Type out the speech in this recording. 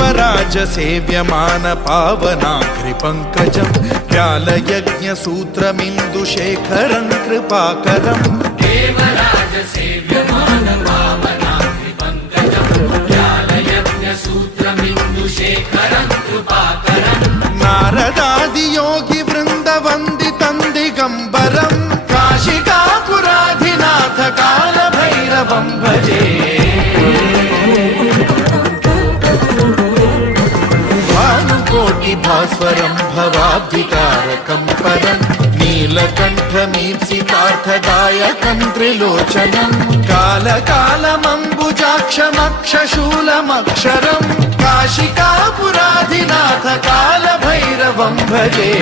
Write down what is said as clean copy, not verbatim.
देवराज सेव्यमान पावनाघ्रिपङ्कजं व्यालयज्ञसूत्रमिन्दुशेखरं कृपाकरं देवराज सेव्यमान पावनाघ्रिपङ्कजं व्यालयज्ञसूत्रमिन्दुशेखरं कृपाकरं नारदादियोगि वृन्दवन्दितं दिगम्बरं काशिकापुराधिनाथ कालभैरवं भजे भास्वरं भवाब्धिकारकं परं नीलकण्ठमीप्सितार्थदायकं त्रिलोचनं कालकालमम्बुजाक्षमक्षशूलमक्षरं काशिकापुराधिनाथ कालभैरवं भजे।